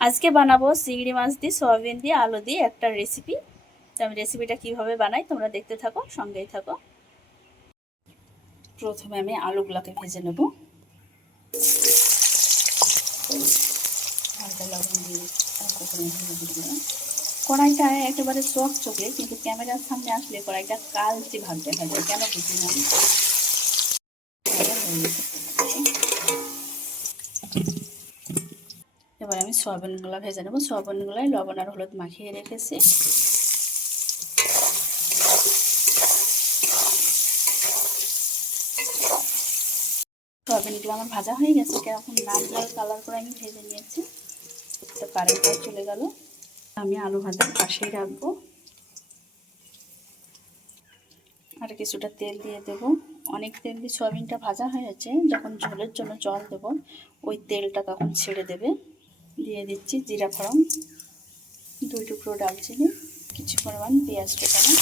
আজকে বানাবো চিংড়ি মাছ দিয়ে সয়াবিন দিয়ে আলু দিয়ে একটা রেসিপি। তো আমি রেসিপিটা কিভাবে বানাই তোমরা দেখতে থাকো, সঙ্গেই থাকো। প্রথমে আমি আলুগুলোকে ভেজে নেব। হালকা লবণ দিয়ে হালকা করে ভেজে দিলাম। কড়াইটা একেবারে চকচকে, কিন্তু ক্যামেরার সামনে আসলে কড়াইটা কালচে ভাব দেখা যায়, কেন বুঝি না। এবার আমি সয়াবিনগুলো ভেজে নেবো। সয়াবিনগুলোয় লবণ আর হলুদ মাখিয়ে রেখেছি। সয়াবিনগুলো আমার ভাজা হয়ে গেছে, কেরকম লাল লাল কালার করে আমি ভেজে নিয়েছি। তো কারেন্টটাও চলে গেল। আমি আলু ভাজার পাশেই রাখবো। আর কিছুটা তেল দিয়ে দেব। অনেক তেল দিয়ে সয়াবিনটা ভাজা হয়েছে, যখন ঝোলের জন্য জল দেব ওই তেলটা তখন ছেড়ে দেবে। দিয়ে দিচ্ছি জিরা ফোড়ন, 2 টুকরো ডালচিনি, কিছু পরিমাণ পেঁয়াজ কুচানো,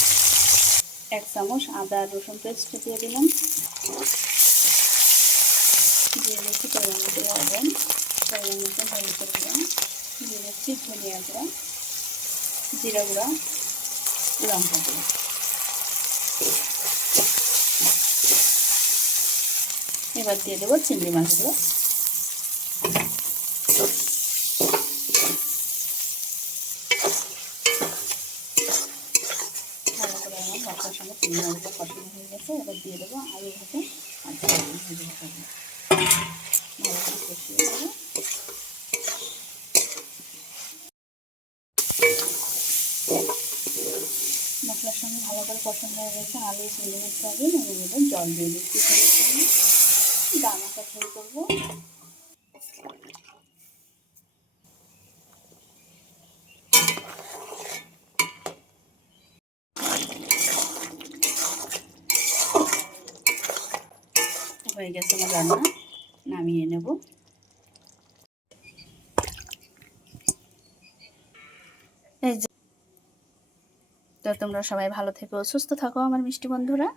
1 চামচ আদা রসুন পেস্ট দিয়ে দিলাম। দিয়ে দিচ্ছি পরিমাণ মতো লবণ, পরিমাণ মতো হলুদ দিলাম। দিয়ে দিচ্ছি ধনিয়া গুঁড়া, জিরা গুঁড়া, লঙ্কা গুঁড়া। এবার দিয়ে দেবো চিংড়ি মাছগুলো। ভালো করে আমার মশলার সঙ্গে চিংড়ি মাছগুলো কষানো হয়ে গেছে। এবার দিয়ে দেবো আলু ভাজা আর সয়াবিন ভেজে রাখবো। ভালো করে কষিয়ে দেবো। মশলার সঙ্গে ভালো করে কষানো হয়ে গেছে। আলু চিংড়ি মাছ সয়াবিন, আমি এবার জল দিয়ে দিচ্ছি। ডাল মাখা শুরু করবো। হয়ে গেছে আমার রান্না, নামিয়ে নেব। এই যে, তো তোমরা সবাই ভালো থেকো, সুস্থ থাকো আমার মিষ্টি বন্ধুরা।